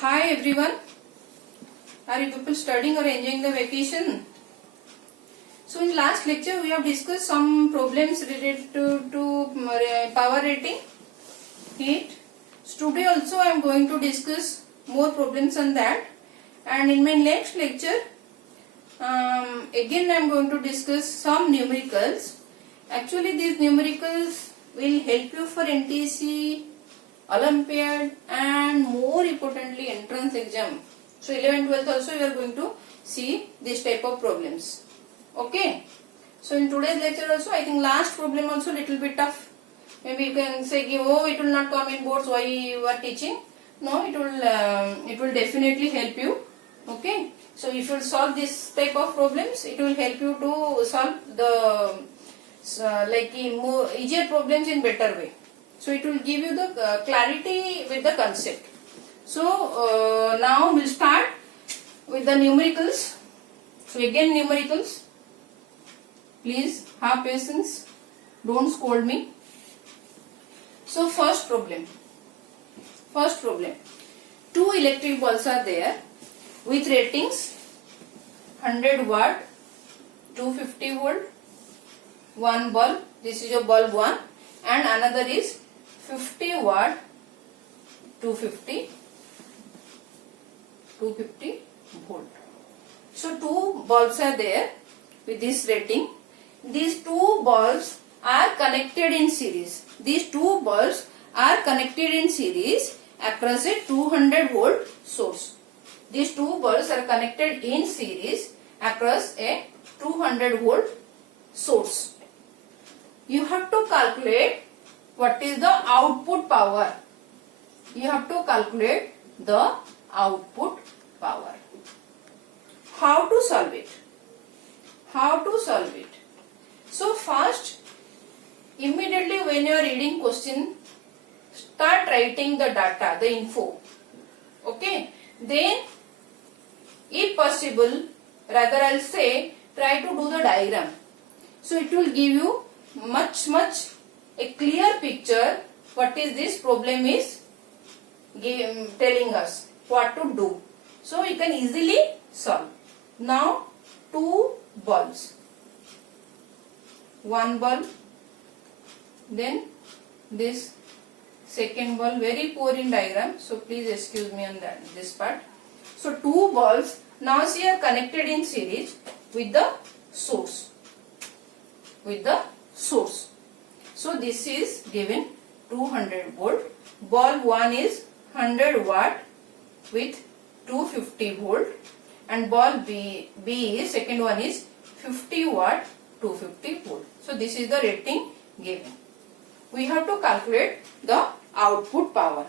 Hi everyone. Are you people studying or enjoying the vacation? So in last lecture we have discussed some problems related to power rating, heat. So today also I am going to discuss more problems on that. And in my next lecture, again I am going to discuss some numericals. Actually these numericals will help you for NTSC, Olympiad and more importantly entrance exam. So 11th, 12th also we are going to see this type of problems. Okay. So in today's lecture also I think last problem also little bit tough. Maybe you can say oh it will not come in boards, why you are teaching. No, it will definitely help you. Okay. So if you solve this type of problems, it will help you to solve the more easier problems in better way. So it will give you the clarity with the concept. So now we'll start with the numericals. So again numericals. Please have patience. Don't scold me. So first problem. Two electric bulbs are there with ratings 100 watt, 250 volt. One bulb. This is your bulb 1 and another is 50 watt, 250 volt. So two bulbs are there with this rating. These two bulbs are connected in series. These two bulbs are connected in series across a 200 volt source. These two bulbs are connected in series across a 200 volt source. You have to calculate what is the output power. You have to calculate the output power. How to solve it? So first, immediately when you are reading question, start writing the data, the info. Okay. Then, if possible, rather I'll say, try to do the diagram. So it will give you much a clear picture what is this problem is telling us what to do. So you can easily solve. Now two bulbs. One bulb, then this second bulb, very poor in diagram, so please excuse me on this part. So two bulbs now see are connected in series with the source. So this is given 200 volt. Bulb 1 is 100 watt with 250 volt and bulb B is second one is 50 watt 250 volt. So this is the rating given. We have to calculate the output power.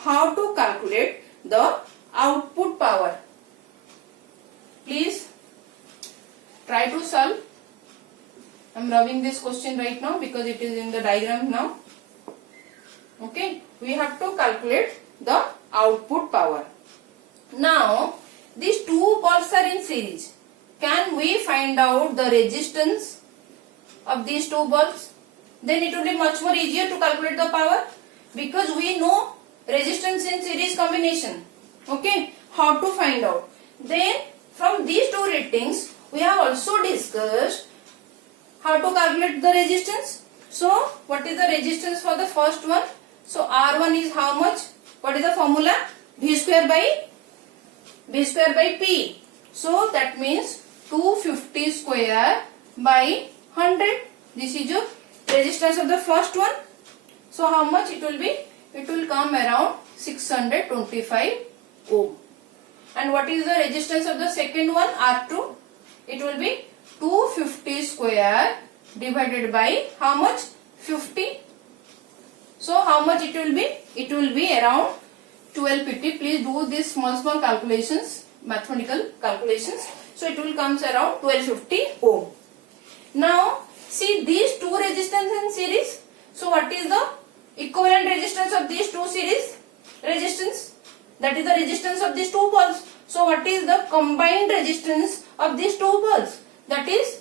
How to calculate the output power? Please try to solve. I am rubbing this question right now because it is in the diagram now. Okay. We have to calculate the output power. Now, these two bulbs are in series. Can we find out the resistance of these two bulbs? Then it will be much more easier to calculate the power because we know resistance in series combination. Okay. How to find out? Then from these two ratings, we have also discussed how to calculate the resistance. So, what is the resistance for the first one? So, R1 is how much? What is the formula? V square by P. So, that means 250 square by 100. This is your resistance of the first one. So, how much it will be? It will come around 625 ohm. And what is the resistance of the second one? R2. It will be 250 square divided by how much? 50. So how much it will be? It will be around 1250. Please do this small calculations, mathematical calculations. So it will come around 1250 ohm. Now see these two resistance in series. So what is the equivalent resistance of these two series resistance? That is the resistance of these two poles. So what is the combined resistance of these two poles? That is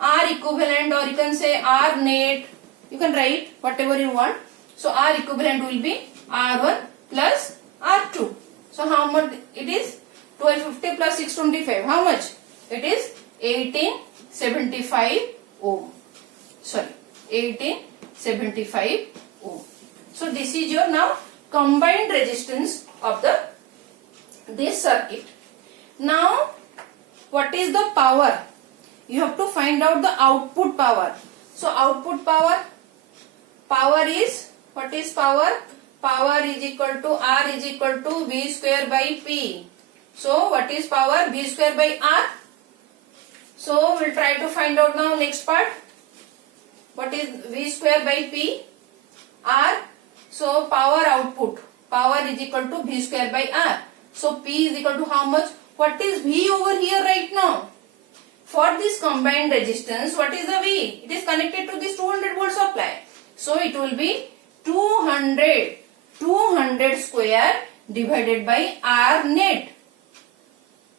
R equivalent, or you can say R net. You can write whatever you want. So R equivalent will be R1 plus R2. So how much it is? 1250 plus 625. How much? It is 1875 ohm. Sorry, 1875 ohm. So this is your now combined resistance of this circuit. Now what is the power? You have to find out the output power. So output power is, what is power? Power is equal to R is equal to V square by P. So what is power? V square by R. So we'll try to find out now next part. What is V square by P? R. So power output. Power is equal to V square by R. So P is equal to how much? What is V over here right now? For this combined resistance, what is the V? It is connected to this 200 volt supply. So it will be 200 square divided by R net.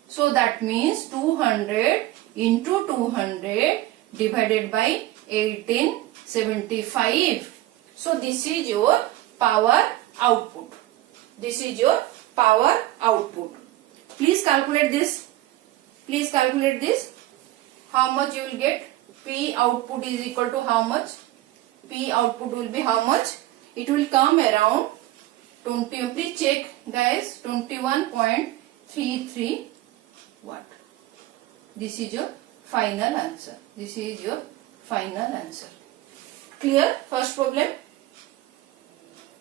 So that means 200 into 200 divided by 1875. So this is your power output. This is your power output. Please calculate this. Please calculate this. How much you will get? P output is equal to how much? P output will be how much? It will come around 20. Please check guys. 21.33 watt. This is your final answer. This is your final answer. Clear? First problem.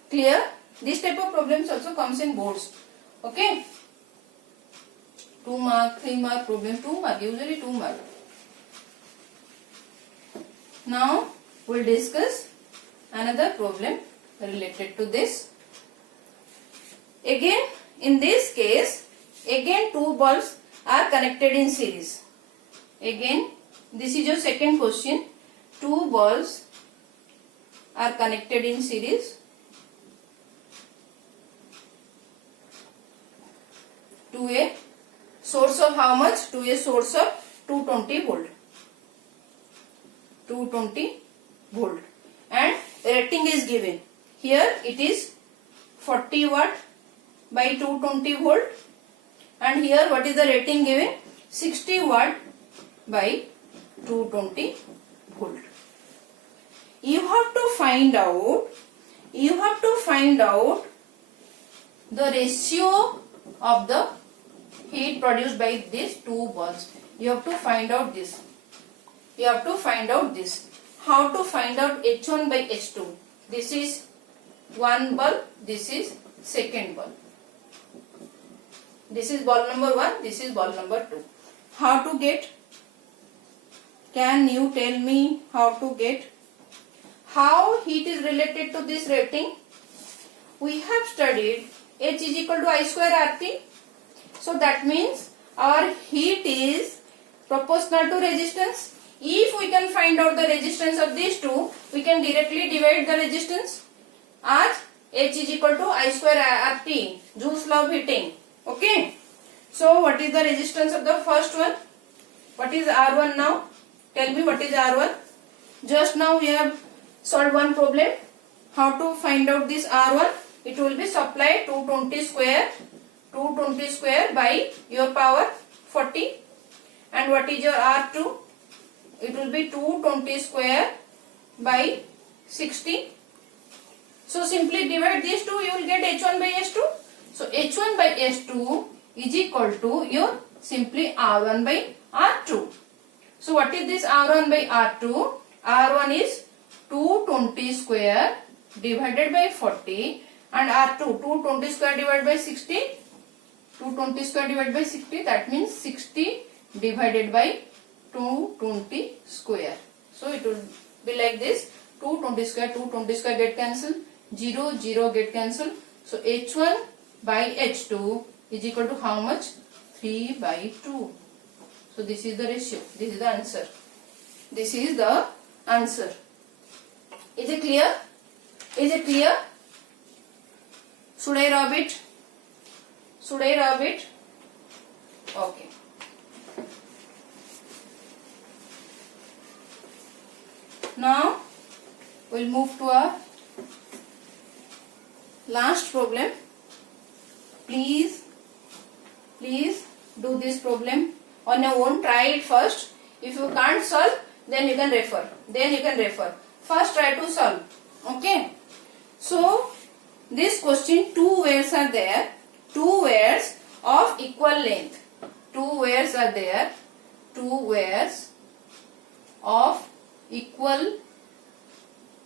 Clear? This type of problems also comes in boards. Okay. 2 mark, 3 mark problem. 2 mark. Usually 2 mark. Now we'll discuss another problem related to this. Again, in this case, again 2 bulbs are connected in series. Again, this is your second question. 2 bulbs are connected in series. To a source of how much? To a source of 220 volt. 220 volt. And rating is given. Here it is 40 watt by 220 volt. And here what is the rating given? 60 watt by 220 volt. You have to find out the ratio of the heat produced by these 2 bulbs. You have to find out this. How to find out H1 by H2? This is one bulb, this is second bulb. This is bulb number 1, this is bulb number 2. How to get? Can you tell me how to get? How heat is related to this rating? We have studied H is equal to I square RT. So that means our heat is proportional to resistance. If we can find out the resistance of these two, we can directly divide the resistance as H is equal to I square RT, Joule's law of heating. Okay. So what is the resistance of the first one? What is R1 now? Tell me what is R1. Just now we have solved one problem. How to find out this R1? It will be supply 220 square by your power 40. And what is your R2? It will be 220 square by 60. So simply divide these two, you will get H1 by H2. So H1 by H2 is equal to your simply R1 by R2. So what is this R1 by R2? R1 is 220 square divided by 40 and R2 220 square divided by 60. 220 square divided by 60, that means 60 divided by 220 square. So it will be like this. 220 square get cancelled. 0 get cancelled. So H1 by H2 is equal to how much? 3 by 2. So this is the ratio. This is the answer. This is the answer. Is it clear? Is it clear? Should I rub it? Should I rub it? Okay. Now we'll move to our last problem. Please Please do this problem on your own. Try it first. If you can't solve, then you can refer. First try to solve. Okay. So this question, two wires are there. Two wires of equal length. Two wires are there. Two wires of equal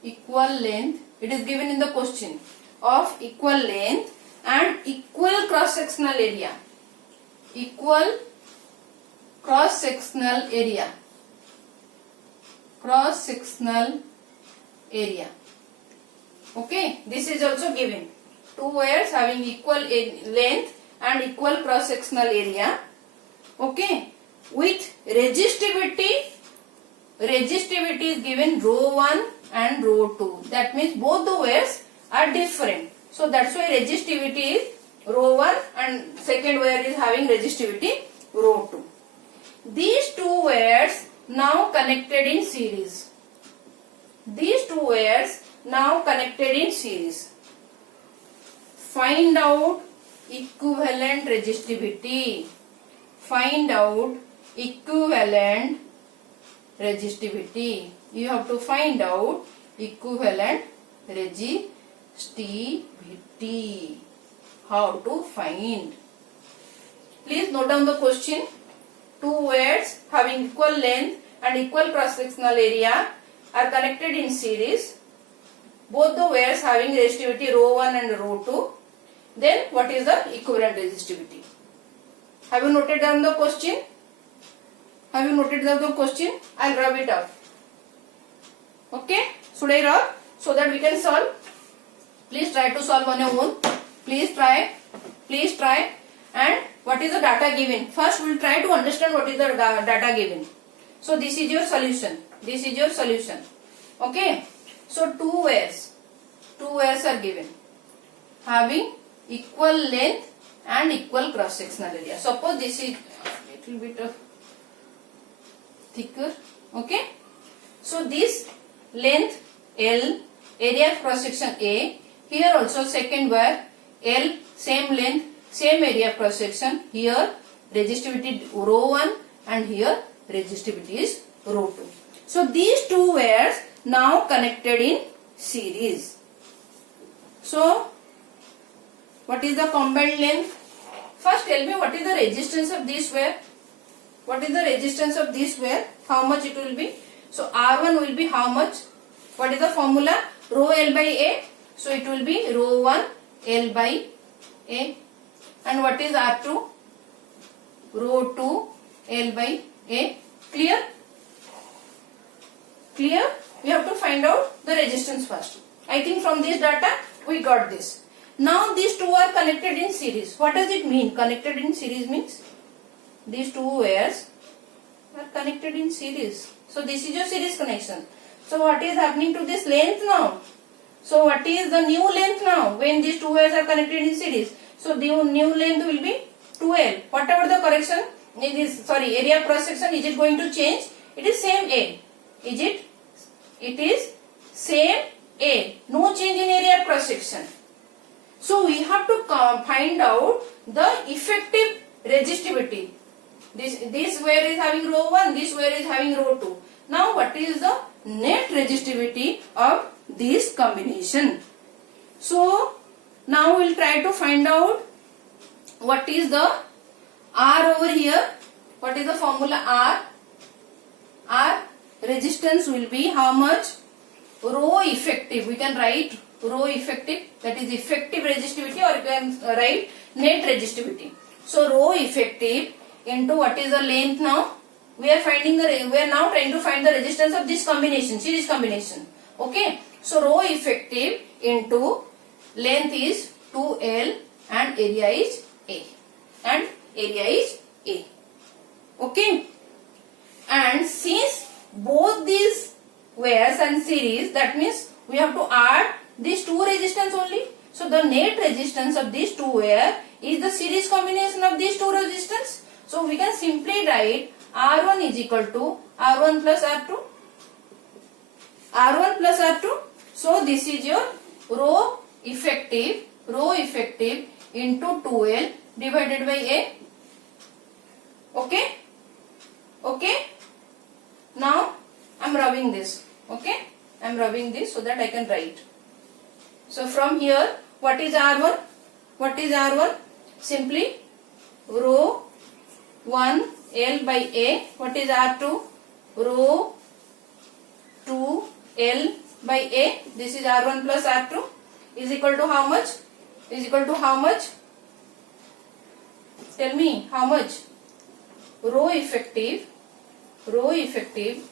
length. It is given in the question. Of equal length and equal cross-sectional area. Equal cross-sectional area. Cross-sectional area. Okay, this is also given. Two wires having equal length and equal cross-sectional area. Okay, with resistivity is given rho 1 and rho 2. That means both the wires are different. So that's why resistivity is rho 1 and second wire is having resistivity rho 2. These two wires now connected in series. These two wires now connected in series. Find out equivalent resistivity. Find out equivalent resistivity. You have to find out equivalent resistivity. How to find? Please note down the question. Two wires having equal length and equal cross-sectional area are connected in series. Both the wires having resistivity rho 1 and rho 2. Then what is the equivalent resistivity? Have you noted down the question? Have you noted down the question? I'll rub it up. Okay? Should I rub? So that we can solve. Please try to solve on your own. Please try. Please try. And what is the data given? First we will try to understand what is the data given. So this is your solution. This is your solution. Okay? So two wires are given having equal length and equal cross-sectional area. Suppose this is a little bit of thicker. Okay? So this length L, area of cross-section A. Here also second wire L, same length, same area of cross-section. Here resistivity rho 1 and here resistivity is rho 2. So these two wires now connected in series. So what is the combined length? First tell me what is the resistance of this wire. What is the resistance of this wire? How much it will be? So R1 will be how much? What is the formula? Rho L by A. So it will be rho 1 L by A. And what is R2? Rho 2 L by A. Clear? Clear? We have to find out the resistance first. I think from this data we got this. Now these two are connected in series. What does it mean? Connected in series means these two wires are connected in series. So this is your series connection. So what is happening to this length now? So what is the new length now when these two wires are connected in series? So the new length will be 2L. Whatever the correction in this, area cross section, is it going to change? It is same A. Is it? It is same A. No change in area cross section. So we have to find out the effective resistivity. This wire is having rho 1, this wire is having rho 2. Now what is the net resistivity of this combination? So now we will try to find out what is the R over here. What is the formula R? R resistance will be how much? Rho effective. We can write rho effective, that is effective resistivity, or you can write net resistivity. So rho effective into what is the length now? We are now trying to find the resistance of this combination, series combination. Okay. So rho effective into length is 2L and area is A. And area is A. Okay. And since both these wires and series, that means we have to add these two resistance only. So the net resistance of these two wire is the series combination of these two resistance. So we can simply write R1 is equal to R1 plus R2. R1 plus R2. So this is your rho effective into 2L divided by A. Okay. Okay. Now I'm rubbing this. Okay. I'm rubbing this so that I can write. So from here, what is R1? What is R1? Simply rho 1 L by A. What is R2? Rho 2 L by A. This is R1 plus R2 is equal to how much? Is equal to how much? Tell me how much? Rho effective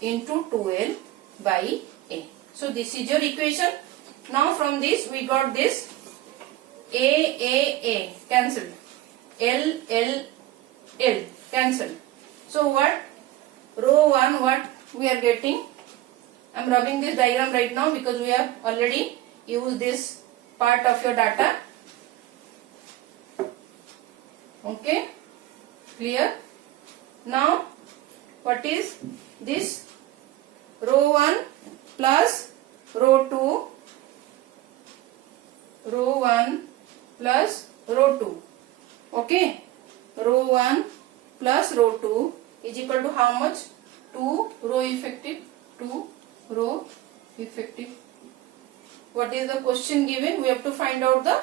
into 2L by A. So this is your equation. Now from this we got this A cancelled. L cancelled. So what? Rho 1 what we are getting? I am rubbing this diagram right now because we have already used this part of your data. Okay, clear? Now what is this? Rho 1 plus rho 2, rho 1 plus rho 2. Okay, rho 1 plus rho 2 is equal to how much? 2 rho effective. 2 rho effective. What is the question given? We have to find out the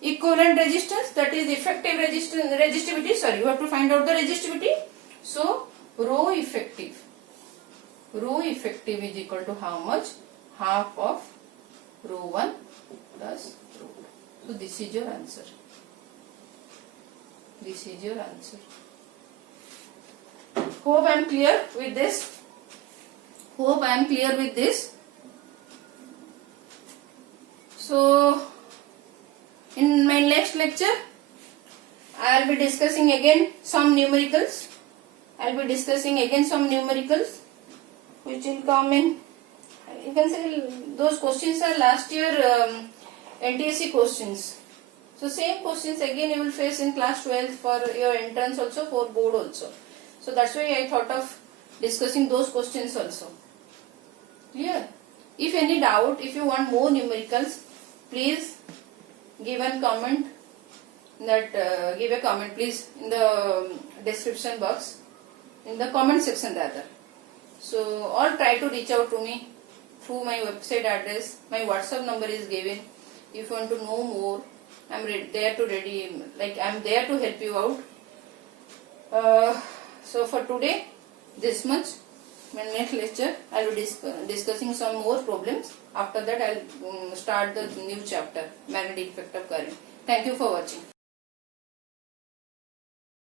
equivalent resistance, that is effective resistivity. Sorry, you have to find out the resistivity. So rho effective is equal to how much? Half of rho 1 plus rho 2. So this is your answer. This is your answer. Hope I am clear with this. Hope I am clear with this. So in my next lecture I will be discussing again some numericals. Which will come in. You can say those questions are last year NTSC questions. So same questions again you will face in class 12 for your entrance also, for board also. So that's why I thought of discussing those questions also. Clear? If any doubt, if you want more numericals, please give a comment. Give a comment please in the description box, in the comment section rather. So or try to reach out to me through my website address. My WhatsApp number is given. If you want to know more, I'm there to help you out. So for today, this much. My next lecture, I will be discussing some more problems. After that, I will start the new chapter, magnetic effect of current. Thank you for watching.